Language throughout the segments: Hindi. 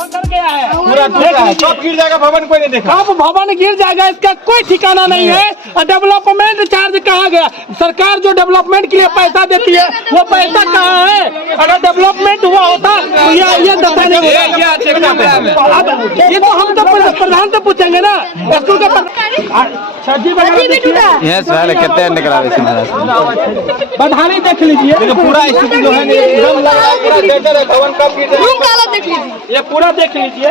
पकड़ गया है, पूरा कब गिर जाएगा भवन, कोई नहीं देखा। कब भवन गिर जाएगा इसका कोई ठिकाना नहीं है। और डेवलपमेंट चार्ज कहाँ गया? सरकार जो डेवलपमेंट के लिए पैसा देती है वो पैसा कहाँ है? अगर डेवलपमेंट हुआ होता तो ये दशा नहीं होता। ये तो हम तो प्रधान से पूछेंगे ना। स्कूल का छज्जी कितने निकला बधाई देख लीजिए, पूरा स्थिति जो है भवन कब गिर जाएगा ये पूरा देख लीजिए,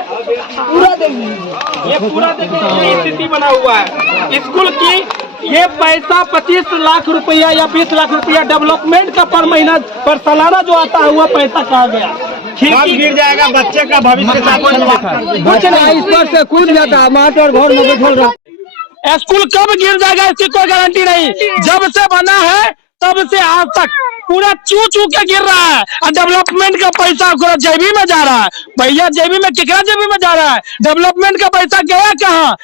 पूरा देख लीजिए, ये पूरा देख लीजिए स्थिति बना हुआ है स्कूल की। ये पैसा 25 लाख रुपया या 20 लाख रुपया डेवलपमेंट का पर महीना पर सालाना जो आता है वो पैसा कहा गया। कब गिर जाएगा बच्चे का भविष्य के साथ कुछ नहीं, इस पर से कूद जाता है माट और घर में बैठल रहा। स्कूल कब गिर जाएगा इसकी कोई गारंटी नहीं। जब से बना है तब से आज तक पूरा चू चू के गिर रहा है और डेवलपमेंट का पैसा पूरा जेबी में जा रहा है। भैया जेबी में कितना जेबी में जा रहा है? डेवलपमेंट का पैसा गया कहाँ?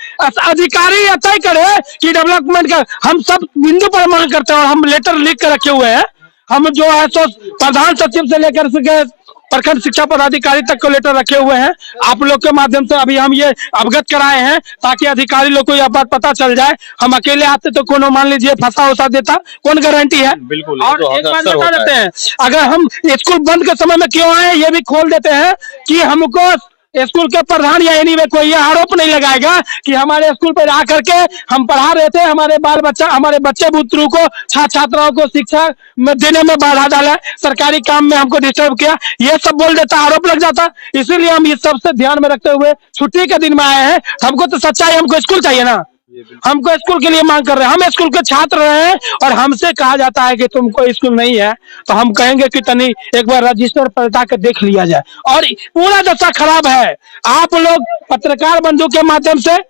अधिकारी यह तय करे कि डेवलपमेंट का हम सब बिंदु पर मांग करते हैं और हम लेटर लिख कर रखे हुए हैं। हम जो है तो प्रधान सचिव से लेकर के प्रखंड शिक्षा पदाधिकारी तक को लेटर रखे हुए हैं। आप लोग के माध्यम से अभी हम ये अवगत कराए हैं ताकि अधिकारी लोग को यह बात पता चल जाए। हम अकेले आते तो कौन मान लीजिए फंसा उसा देता, कौन गारंटी है? बिल्कुल। और एक बात बता देते हैं, अगर हम स्कूल बंद के समय में क्यों आए ये भी खोल देते हैं कि हमको स्कूल के प्रधान या एनी में कोई आरोप नहीं लगाएगा कि हमारे स्कूल पर आकर के हम पढ़ा रहे थे, हमारे बाल बच्चा हमारे बच्चे बुतरू को छात्राओं को शिक्षा में देने में बाधा डाला, सरकारी काम में हमको डिस्टर्ब किया, ये सब बोल देता, आरोप लग जाता। इसीलिए हम इस सबसे ध्यान में रखते हुए छुट्टी के दिन में आए हैं। हमको तो सच्चाई, हमको स्कूल चाहिए ना, हमको स्कूल के लिए मांग कर रहे हैं। हम स्कूल के छात्र हैं और हमसे कहा जाता है कि तुमको स्कूल नहीं है तो हम कहेंगे कि तनी एक बार रजिस्टर पलटा कर देख लिया जाए। और पूरा दशा खराब है। आप लोग पत्रकार बंधु के माध्यम से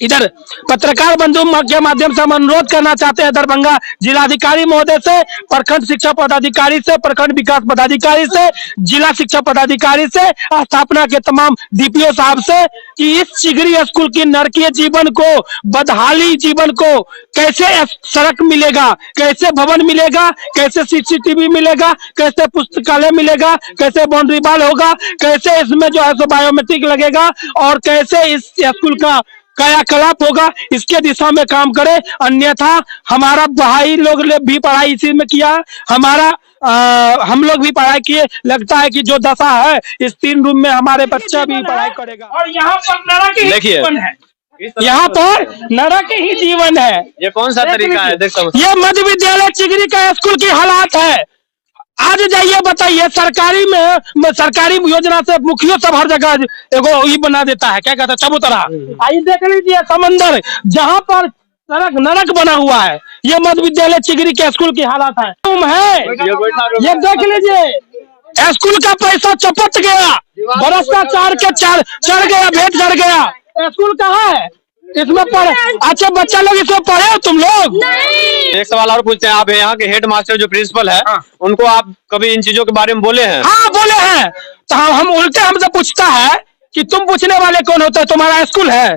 इधर पत्रकार बंधु के माध्यम से हम अनुरोध करना चाहते हैं दरभंगा जिलाधिकारी महोदय से, प्रखंड शिक्षा पदाधिकारी से, प्रखंड विकास पदाधिकारी से, जिला शिक्षा पदाधिकारी से, स्थापना के तमाम डीपीओ साहब से कि इस चिगरी स्कूल की नरकीय जीवन को, बदहाली जीवन को कैसे सड़क मिलेगा, कैसे भवन मिलेगा, कैसे सीसीटीवी मिलेगा, कैसे पुस्तकालय मिलेगा, कैसे बाउंड्री वॉल होगा, कैसे इसमें जो है सो बायोमेट्रिक लगेगा और कैसे इस स्कूल का कायाकल्प होगा, इसके दिशा में काम करे। अन्यथा हमारा भाई लोग भी पढ़ाई इसी में किया, हम लोग भी पढ़ाई किए। लगता है कि जो दशा है इस 3 रूम में हमारे बच्चा भी पढ़ाई करेगा। और यहाँ पर नरक ही जीवन है, यहाँ पर नरक ही जीवन है। ये कौन सा तरीका है? ये मध्य विद्यालय चिगरी का स्कूल की हालात है। आज जाइए बताइए, सरकारी योजना से मुखिया सब हर जगह एगो ये बना देता है, क्या कहते हैं, चबूतरा। आइए देख लीजिए समंदर जहाँ पर नरक बना हुआ है, ये मध्य विद्यालय चिगरी के स्कूल की हालत है। ये देख लीजिए स्कूल का पैसा चपट गया, भ्रष्टाचार के चढ़ गया, भेंट चढ़ गया। स्कूल कहाँ है? इसमें पढ़े अच्छा बच्चा लोग इसमें पढ़े हो तुम लोग? एक सवाल और पूछते हैं, आप यहाँ के हेड मास्टर जो प्रिंसिपल है, उनको आप कभी इन चीजों के बारे में बोले हैं? हाँ बोले हैं। तो हम उल्टे हमसे पूछता है कि तुम पूछने वाले कौन होते हैं? तुम्हारा स्कूल है,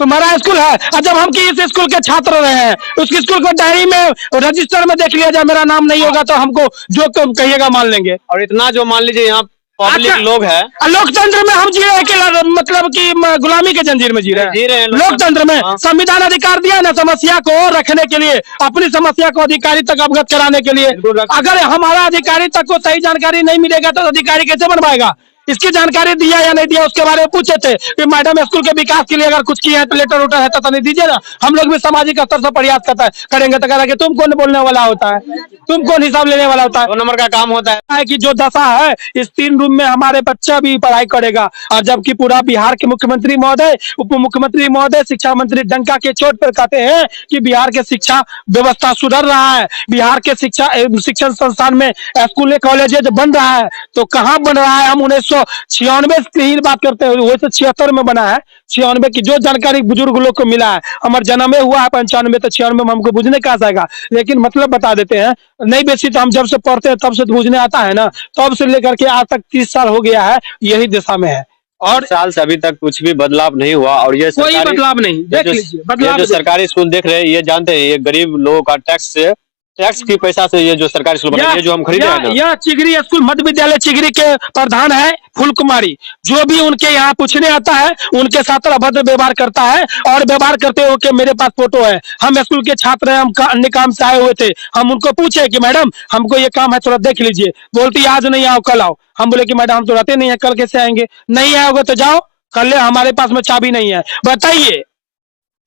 तुम्हारा स्कूल है। और जब हम कि इस स्कूल के छात्र रहे हैं, उस स्कूल को डायरी में रजिस्टर में देख लिया जाए, मेरा नाम नहीं होगा तो हमको जो तुम कहिएगा मान लेंगे। और इतना जो मान लीजिए यहाँ पब्लिक लोग हैं, लोकतंत्र में हम जी रहे हैं कि मतलब कि गुलामी के जंजीर में जी रहे हैं? लोकतंत्र में संविधान अधिकार दिया ना समस्या को रखने के लिए, अपनी समस्या को अधिकारी तक अवगत कराने के लिए। अगर हमारा अधिकारी तक को सही जानकारी नहीं मिलेगा तो अधिकारी कैसे बनवाएगा? इसकी जानकारी दिया या नहीं दिया उसके बारे में पूछे थे कि मैडम स्कूल के विकास के लिए अगर कुछ किया है तो लेटर उटर है तो नहीं दीजिए ना। हम लोग भी सामाजिक स्तर से प्रयास करेंगे तो कह रहा कि तुम कौन बोलने वाला होता है, तुम कौन हिसाब लेने वाला होता है? 2 नंबर का काम होता है कि जो दशा है इस 3 रूम में हमारे बच्चा भी पढ़ाई करेगा। और जबकि पूरा बिहार के मुख्यमंत्री महोदय, उप मुख्यमंत्री महोदय, शिक्षा मंत्री डंका के चोट पर कहते हैं कि बिहार के शिक्षा व्यवस्था सुधर रहा है, बिहार के शिक्षण संस्थान में स्कूल कॉलेज बन रहा है। तो कहाँ बन रहा है? हम 1996 की ही बात करते हैं, वैसे 76 में बना है। 96 की जो जानकारी बुजुर्ग लोग को मिला है, हमारे जन्म हुआ है 95 तो 96 में हमको बुझने कहा जाएगा, लेकिन मतलब बता देते हैं। नहीं बेसी तो हम जब से पढ़ते हैं तब से बुझने आता है ना, तब से लेकर के आज तक 30 साल हो गया है, यही दिशा में है। और साल से अभी तक कुछ भी बदलाव नहीं हुआ। और ये कोई बदलाव नहीं, देख लीजिए बदलाव। जो सरकारी स्कूल देख रहे हैं, ये जानते हैं ये गरीब लोगों का टैक्स से टैक्स की पैसा से ये जो सरकारी स्कूल बना है, ये जो हम खरीदे हैं ना, यह चिगरी स्कूल मध्य विद्यालय चिगरी के प्रधान है फूल कुमारी। जो भी उनके यहाँ पूछने आता है उनके साथ अभद्र व्यवहार करता है, और व्यवहार करते हुए कि मेरे पास फोटो है, हम स्कूल के छात्र हैं, हम अन्य काम से आए हुए थे, हम उनको पूछे कि मैडम हमको ये काम है थोड़ा देख लीजिए, बोलती आज नहीं आओ कल आओ। हम बोले कि मैडम हम तो रहते नहीं है, कल कैसे आएंगे? नहीं आओगे तो जाओ, कल हमारे पास में चाबी नहीं है। बताइए,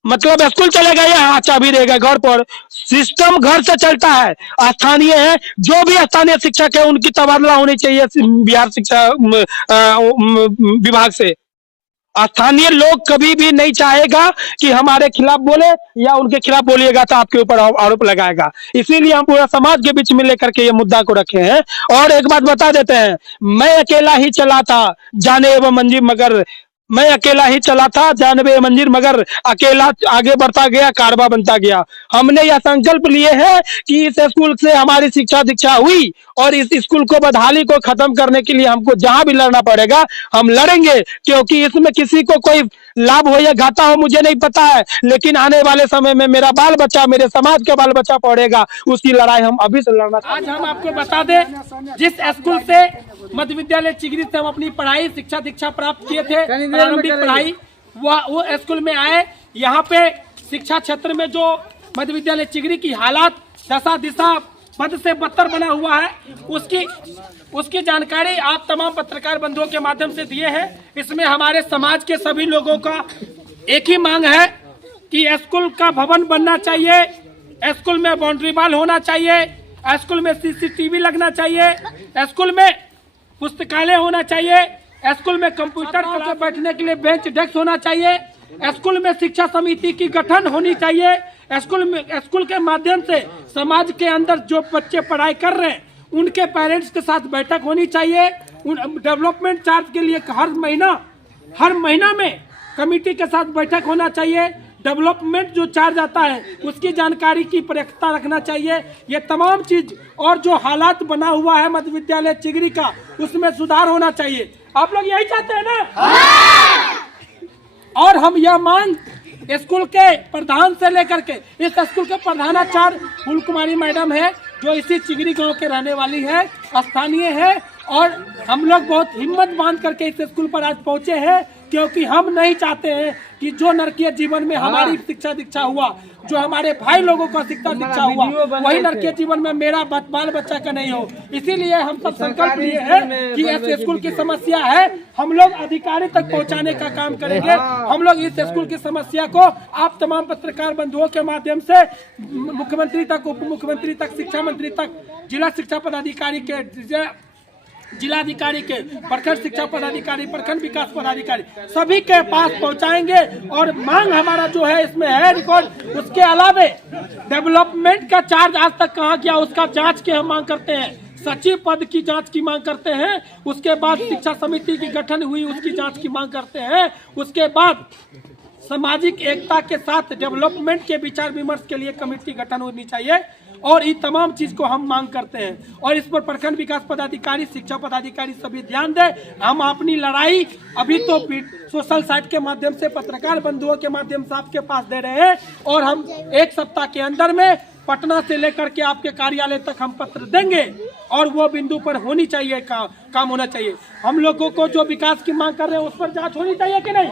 मतलब स्कूल चलेगा या हाँ चाबी रहेगा घर पर? सिस्टम घर से चलता है। स्थानीय है, जो भी स्थानीय शिक्षक है उनकी तबादला होनी चाहिए बिहार शिक्षा विभाग से। स्थानीय लोग कभी भी नहीं चाहेगा कि हमारे खिलाफ बोले या उनके खिलाफ बोलिएगा तो आपके ऊपर आरोप लगाएगा। इसीलिए हम पूरा समाज के बीच में लेकर के ये मुद्दा को रखे हैं। और एक बात बता देते हैं, मैं अकेला ही चला था जाने एवं मंजिल मगर, मैं अकेला ही चला था जानबे मंजिल मगर, अकेला आगे बढ़ता गया कारवा बनता गया। हमने यह संकल्प लिए हैं कि इस स्कूल से हमारी शिक्षा दीक्षा हुई और इस स्कूल को बदहाली को खत्म करने के लिए हमको जहां भी लड़ना पड़ेगा हम लड़ेंगे, क्योंकि इसमें किसी को कोई लाभ हो या घाटा हो मुझे नहीं पता है, लेकिन आने वाले समय में मेरा बाल बच्चा, मेरे समाज का बाल बच्चा पढ़ेगा, उसकी लड़ाई हम अभी से लड़ना। आज हम आपको बता दें, जिस स्कूल से मध्य विद्यालय चिगरी से हम अपनी पढ़ाई शिक्षा दीक्षा प्राप्त किए थे, प्रारंभिक पढ़ाई, वो स्कूल में आए। यहाँ पे शिक्षा क्षेत्र में जो मध्य विद्यालय चिगरी की हालात दशा दिशा बद से बदतर बना हुआ है, उसकी जानकारी आप तमाम पत्रकार बंधुओं के माध्यम से दिए हैं। इसमें हमारे समाज के सभी लोगों का एक ही मांग है कि स्कूल का भवन बनना चाहिए, स्कूल में बाउंड्री वॉल होना चाहिए, स्कूल में CCTV लगना चाहिए, स्कूल में पुस्तकालय होना चाहिए, स्कूल में कंप्यूटर क्लास बैठने के लिए बेंच डेस्क होना चाहिए, स्कूल में शिक्षा समिति की गठन होनी चाहिए, स्कूल के माध्यम से समाज के अंदर जो बच्चे पढ़ाई कर रहे हैं उनके पेरेंट्स के साथ बैठक होनी चाहिए। डेवलपमेंट चार्ज के लिए हर महीना में कमेटी के साथ बैठक होना चाहिए। डेवलपमेंट जो चार्ज आता है उसकी जानकारी की परिपक्वता रखना चाहिए। ये तमाम चीज और जो हालात बना हुआ है मध्य विद्यालय चिगरी का, उसमें सुधार होना चाहिए। आप लोग यही चाहते हैं ना? और हम यह मांग स्कूल के प्रधान से लेकर के, इस स्कूल के प्रधानाचार्य फूल कुमारी मैडम है जो इसी चिगरी गांव के रहने वाली है, स्थानीय है, और हम लोग बहुत हिम्मत बांध करके इस स्कूल पर आज पहुंचे हैं, क्योंकि हम नहीं चाहते हैं कि जो नरकीय जीवन में हमारी शिक्षा दीक्षा हुआ, जो हमारे भाई लोगों का शिक्षा दीक्षा हुआ, वही नरकीय जीवन में मेरा बाल बच्चा का नहीं हो। इसीलिए हम सब संकल्प लिए हैं कि इस स्कूल की समस्या है, हम लोग अधिकारी तक पहुंचाने का काम करेंगे। हम लोग इस स्कूल की समस्या को आप तमाम पत्रकार बंधुओं के माध्यम से मुख्यमंत्री तक, उप मुख्यमंत्री तक, शिक्षा मंत्री तक, जिला शिक्षा पदाधिकारी के, जिलाधिकारी के, प्रखंड शिक्षा पदाधिकारी, प्रखंड विकास पदाधिकारी, सभी के पास पहुंचाएंगे। और मांग हमारा जो है इसमें है रिकॉर्ड, उसके अलावे डेवलपमेंट का चार्ज आज तक कहाँ गया उसका जांच की हम मांग करते हैं। सचिव पद की जांच की मांग करते हैं। उसके बाद शिक्षा समिति की गठन हुई उसकी जांच की मांग करते हैं। उसके बाद सामाजिक एकता के साथ डेवलपमेंट के विचार विमर्श के लिए कमेटी गठन होनी चाहिए। और ये तमाम चीज को हम मांग करते हैं, और इस पर प्रखंड विकास पदाधिकारी, शिक्षा पदाधिकारी सभी ध्यान दें। हम अपनी लड़ाई अभी तो सोशल साइट के माध्यम से, पत्रकार बंधुओं के माध्यम से आपके पास दे रहे हैं, और हम एक सप्ताह के अंदर में पटना से लेकर के आपके कार्यालय तक हम पत्र देंगे, और वो बिंदु पर होनी चाहिए, काम होना चाहिए। हम लोगों को जो विकास की मांग कर रहे हैं उस पर जांच होनी चाहिए कि नहीं?